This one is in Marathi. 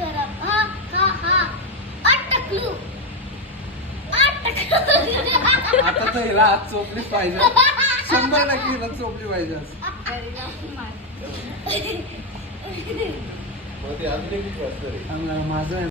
खराब हा हा हा अटकलू आता तर हिला आज चोपलीच पाहिजे 100% हिला चोपली पाहिजे आज. मग ते अजून एक वाजता रे. माझं